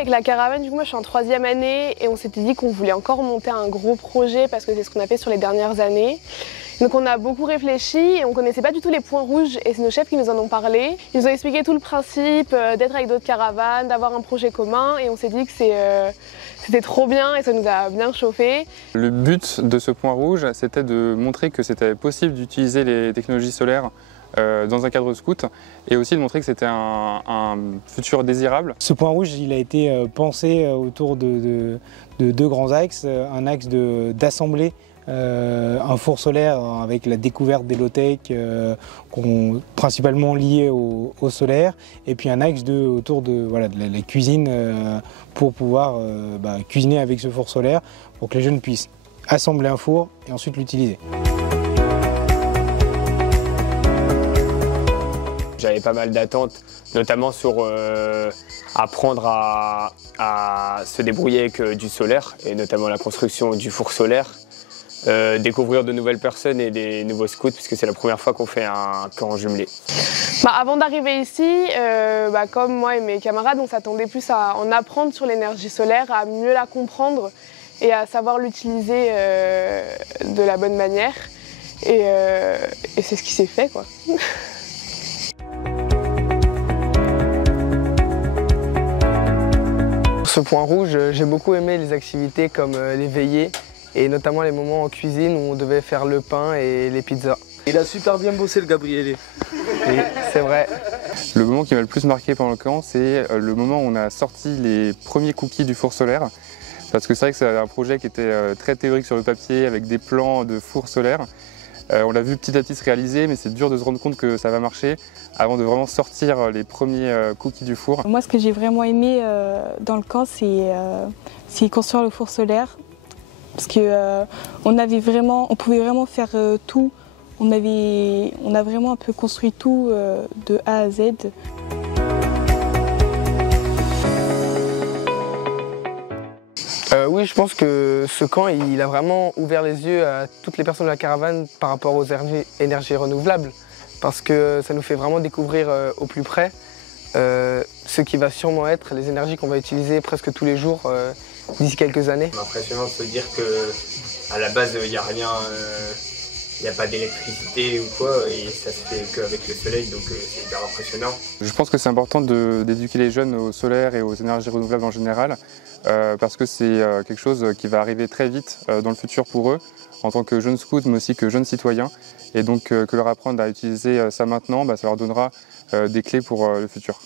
avec la caravane, du coup moi je suis en 3e année et on s'était dit qu'on voulait encore monter un gros projet parce que c'est ce qu'on a fait sur les dernières années. Donc on a beaucoup réfléchi et on connaissait pas du tout les points rouges et c'est nos chefs qui nous en ont parlé. Ils nous ont expliqué tout le principe d'être avec d'autres caravanes, d'avoir un projet commun et on s'est dit que c'était trop bien et ça nous a bien chauffé. Le but de ce point rouge, c'était de montrer que c'était possible d'utiliser les technologies solaires dans un cadre scout et aussi de montrer que c'était un futur désirable. Ce point rouge, il a été pensé autour de deux grands axes. Un axe d'assembler un four solaire avec la découverte des low-tech principalement liés au solaire, et puis un axe autour de la cuisine pour pouvoir cuisiner avec ce four solaire pour que les jeunes puissent assembler un four et ensuite l'utiliser. J'avais pas mal d'attentes, notamment sur apprendre à se débrouiller avec du solaire, et notamment la construction du four solaire. Découvrir de nouvelles personnes et des nouveaux scouts, puisque c'est la première fois qu'on fait un camp jumelé. Avant d'arriver ici, comme moi et mes camarades, on s'attendait plus à en apprendre sur l'énergie solaire, à mieux la comprendre et à savoir l'utiliser de la bonne manière. Et c'est ce qui s'est fait, quoi. Sur ce point rouge, j'ai beaucoup aimé les activités comme les veillées et notamment les moments en cuisine où on devait faire le pain et les pizzas. Il a super bien bossé le Gabriele. Oui, c'est vrai. Le moment qui m'a le plus marqué pendant le camp, c'est le moment où on a sorti les premiers cookies du four solaire. Parce que c'est vrai que c'est un projet qui était très théorique sur le papier avec des plans de four solaire. On l'a vu petit à petit se réaliser, mais c'est dur de se rendre compte que ça va marcher avant de vraiment sortir les premiers cookies du four. Moi, ce que j'ai vraiment aimé dans le camp, c'est construire le four solaire. Parce qu'on pouvait vraiment faire tout. On a vraiment un peu construit tout de A à Z. Oui, je pense que ce camp, il a vraiment ouvert les yeux à toutes les personnes de la caravane par rapport aux énergies renouvelables. Parce que ça nous fait vraiment découvrir au plus près ce qui va sûrement être les énergies qu'on va utiliser presque tous les jours d'ici quelques années. C'est impressionnant de se dire qu'à la base, il n'y a rien, il n'y a pas d'électricité ou quoi, et ça se fait qu'avec le soleil, donc c'est hyper impressionnant. Je pense que c'est important d'éduquer les jeunes au solaire et aux énergies renouvelables en général, parce que c'est quelque chose qui va arriver très vite dans le futur pour eux, en tant que jeunes scouts, mais aussi que jeunes citoyens. Et donc que leur apprendre à utiliser ça maintenant, ça leur donnera des clés pour le futur.